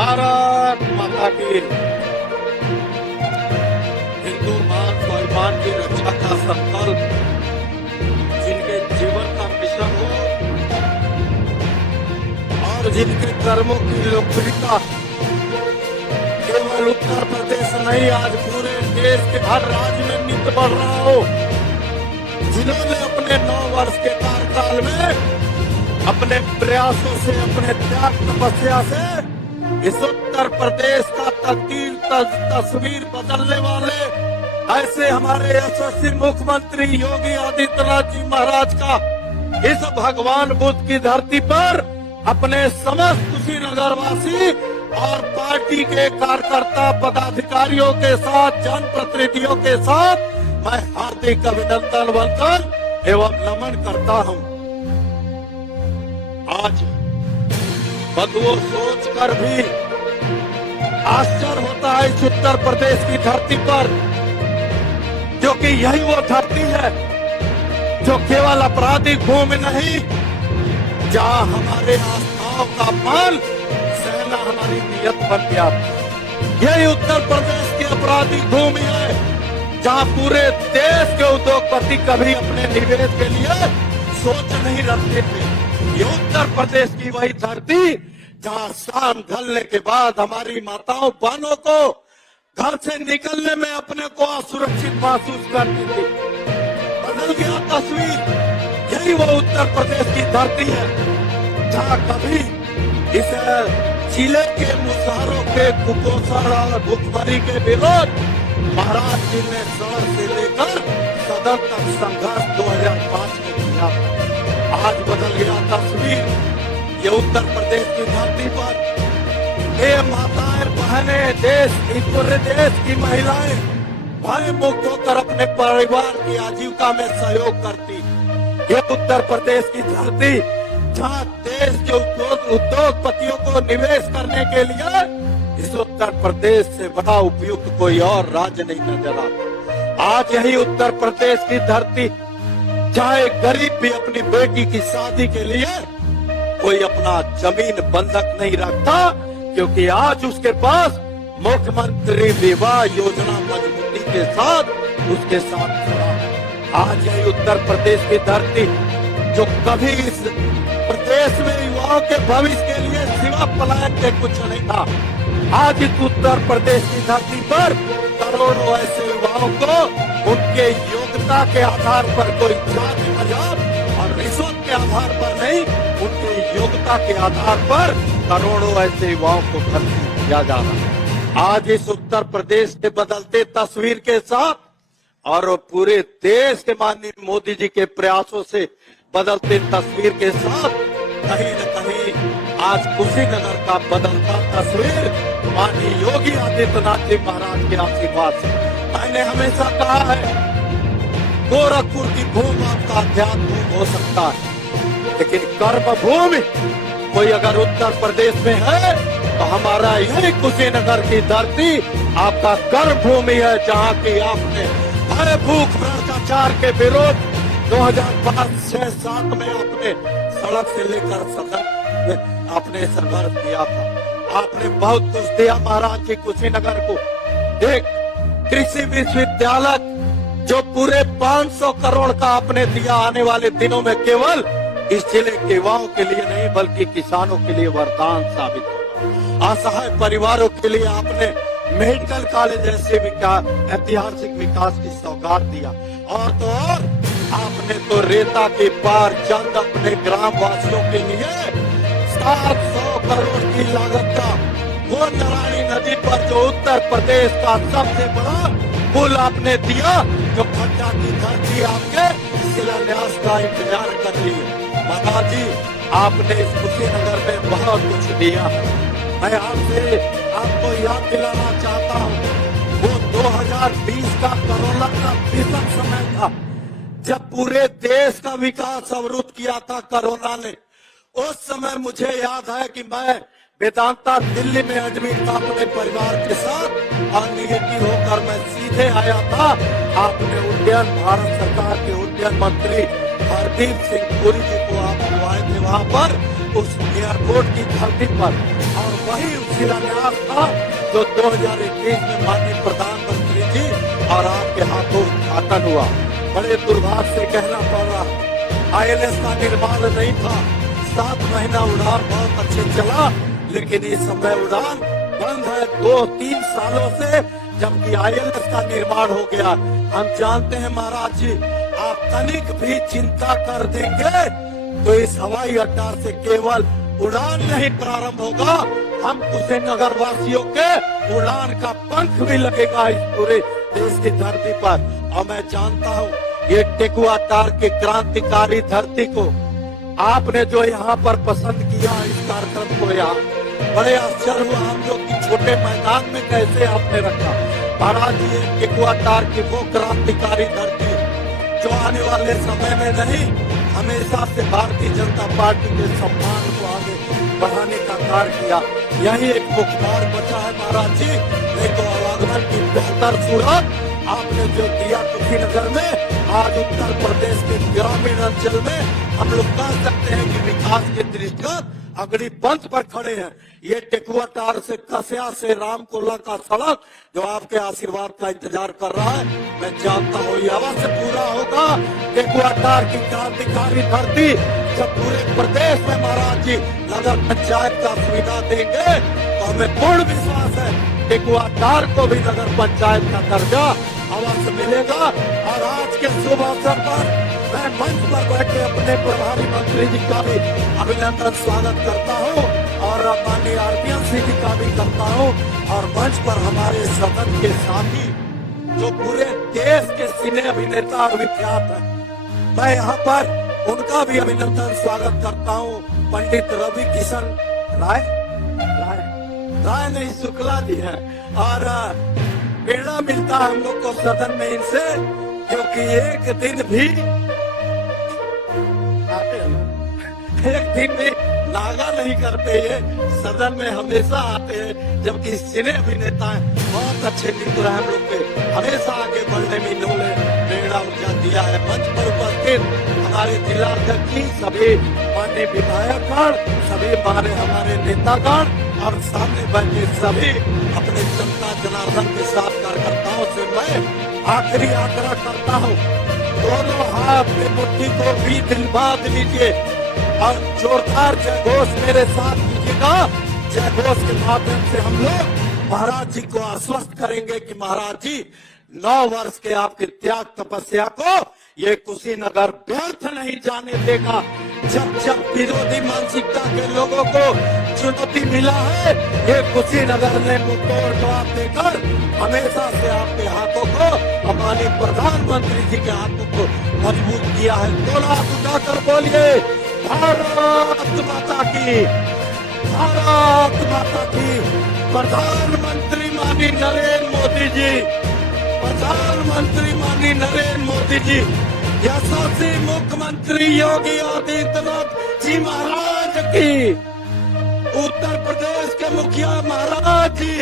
भारत माता की। हिंदू मान स्वाभिमान की रक्षा का संकल्प जिनके जीवन का मिशन हो और जिनके कर्मों की लोकप्रियता केवल उत्तर प्रदेश नहीं आज पूरे देश के हर राज्य में नित्य बढ़ रहा हो, जिन्होंने अपने 9 वर्ष के कार्यकाल में अपने प्रयासों से, अपने त्याग तपस्या से इस उत्तर प्रदेश का तस्वीर बदलने वाले ऐसे हमारे यशस्वी मुख्यमंत्री योगी आदित्यनाथ जी महाराज का इस भगवान बुद्ध की धरती पर अपने समस्त कुशीनगर वासी और पार्टी के कार्यकर्ता पदाधिकारियों के साथ, जनप्रतिनिधियों के साथ मैं हार्दिक अभिनंदन वंदन एवं नमन करता हूं। आज बदुओं सोचकर भी आश्चर्य होता है इस उत्तर प्रदेश की धरती पर, क्योंकि यही वो धरती है जो केवल आपराधिक भूमि नहीं, जहां हमारे आस्थाओं का मान सहना हमारी नियत बन गया। यही उत्तर प्रदेश की आपराधिक भूमि है जहां पूरे देश के उद्योगपति कभी अपने निवेश के लिए सोच नहीं रखते थे। ये उत्तर प्रदेश की वही धरती जहां शाम ढलने के बाद हमारी माताओं बहनों को घर से निकलने में अपने को असुरक्षित महसूस करती थी। बदल गया तस्वीर। यही वो उत्तर प्रदेश की धरती है जहां कभी इस जिले के मुसहरों के कुपोषण और भुखमरी के विरोध महाराज जी ने सड़क से लेकर सदन तक संघर्ष 2005 में किया। आज बदल गया तस्वीर। ये उत्तर प्रदेश की धरती पर ये माताएं बहनें, देश की पूरे देश की महिलाएं भय मुक्त होकर अपने परिवार की आजीविका में सहयोग करती। ये उत्तर प्रदेश की धरती जहाँ देश के उद्योगपतियों को निवेश करने के लिए इस उत्तर प्रदेश से बड़ा उपयुक्त कोई और राज्य नहीं नजर आता। आज यही उत्तर प्रदेश की धरती चाहे गरीब भी अपनी बेटी की शादी के लिए कोई अपना जमीन बंधक नहीं रखता, क्योंकि आज उसके पास मुख्यमंत्री विवाह योजना मजबूती के साथ उसके साथ खड़ा है। आज यही उत्तर प्रदेश की धरती जो कभी इस प्रदेश में युवाओं के भविष्य के लिए सिवा पलायन के कुछ नहीं था, आज इस उत्तर प्रदेश की धरती पर करोड़ों ऐसे युवाओं को उनके योग्यता के आधार पर, कोई जाति मजहब और रिश्वत के आधार पर नहीं, उनके योग्यता के आधार पर करोड़ों ऐसे युवाओं को भर्ती किया जा रहा है। आज इस उत्तर प्रदेश के बदलते तस्वीर के साथ और पूरे देश के माननीय मोदी जी के प्रयासों से बदलते तस्वीर के साथ कहीं न कहीं आज कुशीनगर का बदलता तस्वीर माननीय योगी आदित्यनाथ जी महाराज के आशीर्वाद से। मैंने हमेशा कहा है गोरखपुर की भूमि आपका अध्यात्म भूमि हो सकता है, लेकिन कर्म भूमि कोई अगर उत्तर प्रदेश में है तो हमारा यही कुशीनगर की धरती आपका कर्म भूमि है, जहाँ की आपने भय भूख भ्रष्टाचार के विरोध 2005, 6, 7 में आपने सड़क से लेकर सदन में आपने संघर्ष किया था। आपने बहुत कुछ दिया महाराज जी कुशीनगर को। एक कृषि विश्वविद्यालय जो पूरे 500 करोड़ का आपने दिया, आने वाले दिनों में केवल इस जिले के युवाओं के लिए नहीं बल्कि किसानों के लिए वरदान साबित होगा। असहाय परिवारों के लिए आपने मेडिकल कॉलेज जैसे ऐतिहासिक विकास की सौगात दिया। और तो और आपने तो रेता के पार चंद अपने ग्राम वासियों के लिए 700 करोड़ की लागत का वो नारायणी नदी पर जो उत्तर प्रदेश का सबसे बड़ा पुल आपने दिया, जो खड्डा की धरती आपके शिलान्यास का इंतजार कर रही है। महाराज जी आपने इस कुशीनगर में बहुत कुछ दिया है। मैं आपको याद दिलाना चाहता हूँ वो 2020 का कोरोना का भीषण समय था जब पूरे देश का विकास अवरुद्ध किया था कोरोना ने। उस समय मुझे याद है कि मैं वेदांता दिल्ली में अजमेर था अपने परिवार के साथ और निगेटिव होकर मैं सीधे आया था। आपने उड्डयन, भारत सरकार के उड्डयन मंत्री हरदीप सिंह पुरी जी को आप बुलाए थे वहां पर उस एयरपोर्ट की धरती पर, और वही शिलान्यास था जो 2021 में माननीय प्रधानमंत्री जी और आपके हाथों उद्घाटन हुआ। बड़े दुर्भाग्य से कहना पड़ रहा, ILS का निर्माण नहीं था। 7 महीना उड़ान बहुत अच्छे चला, लेकिन इस समय उड़ान बंद है 2-3 सालों से, जबकि ILS का निर्माण हो गया। हम जानते हैं महाराज जी, आप तनिक भी चिंता कर देंगे तो इस हवाई अड्डा से केवल उड़ान नहीं प्रारंभ होगा, हम कुशीनगर वासियों के उड़ान का पंख भी लगेगा इस पूरे देश की धरती पर। और मैं जानता हूँ ये टेकुआ तार की क्रांतिकारी धरती को आपने जो यहाँ पर पसंद किया, इस कार्यक्रम को यहाँ बड़े आश्चर्य हुआ हम लोग की छोटे मैदान में कैसे आपने रखा। महाराज जी, टेकुआ तार की वो क्रांतिकारी धरती जो आने वाले समय में नहीं, हमेशा से भारतीय जनता पार्टी के सम्मान को आगे बढ़ाने का कार्य किया। यही एक मुखबार बचा है महाराज जी, नहीं तो आवागमन की बेहतर सूरत आपने जो दिया कुशीनगर में। आज उत्तर प्रदेश के ग्रामीण अंचल में हम लोग कह सकते हैं कि विकास के दृष्टिगत अगड़ी पंथ पर खड़े हैं। ये टेकुआ तार से कसिया से रामकोला का सड़क जो आपके आशीर्वाद का इंतजार कर रहा है, मैं जानता हूँ ये अवश्य पूरा होगा। टेकुआ तार की क्रांतिकारी धरती जब पूरे प्रदेश में महाराज जी नगर पंचायत का सुविधा देंगे तो हमें पूर्ण विश्वास है टेकुआ तार को भी नगर पंचायत का दर्जा अवश्य मिलेगा। और आज के शुभ अवसर पर मैं मंच पर बैठे अपने प्रभारी मंत्री जी का भी अभिनंदन स्वागत करता हूं और माननीय RPN सिंह जी का भी करता हूं, और मंच पर हमारे सदन के साथी जो पूरे देश के सिने अभिनेता और विख्यात हैं, मैं यहाँ पर उनका भी अभिनंदन स्वागत करता हूँ। पंडित रवि किशन राय नहीं शुक्ला जी हैं, और प्रेरणा मिलता है हम लोग को सदन में इनसे, क्योंकि एक दिन भी नागा नहीं करते, ये सदन में हमेशा आते हैं, जबकि सिने अभिनेता हैं बहुत अच्छे मित्र हैं हम लोग के, हमेशा आगे बढ़ने में इन्होंने प्रेरणा ऊर्जा दिया है। मंच पर उपस्थित हमारे जिलाध्यक्ष जी, सभी माननीय विधायकगण, सभी हमारे नेतागण और सामने बैठे सभी अपने जनता जनार्दन के साथ कार्यकर्ताओं से मैं आखिरी आग्रह करता हूँ, दोनों हाथ में मुट्ठी को भी दिलवा लीजिए और जोरदार जय घोष मेरे साथ कीजिएगा। जय घोष के माध्यम से हम लोग महाराज जी को आश्वस्त करेंगे कि महाराज जी 9 वर्ष के आपके त्याग तपस्या को ये कुशीनगर व्यर्थ नहीं जाने देगा। जब जब विरोधी मानसिकता के लोगों को चुनौती मिला है, ये कुशीनगर ने मुंहतोड़ जवाब देकर हमेशा से आपके हाथों को, हमारे प्रधानमंत्री जी के हाथों को मजबूत किया है। 2 हाथ उठाकर बोलिए भारत माता की, भारत माता की। प्रधानमंत्री माननीय नरेंद्र मोदी जी, प्रधानमंत्री माननीय नरेंद्र मोदी जी, यशस्वी मुख्यमंत्री योगी आदित्यनाथ जी महाराज की, उत्तर प्रदेश के मुखिया महाराज जी।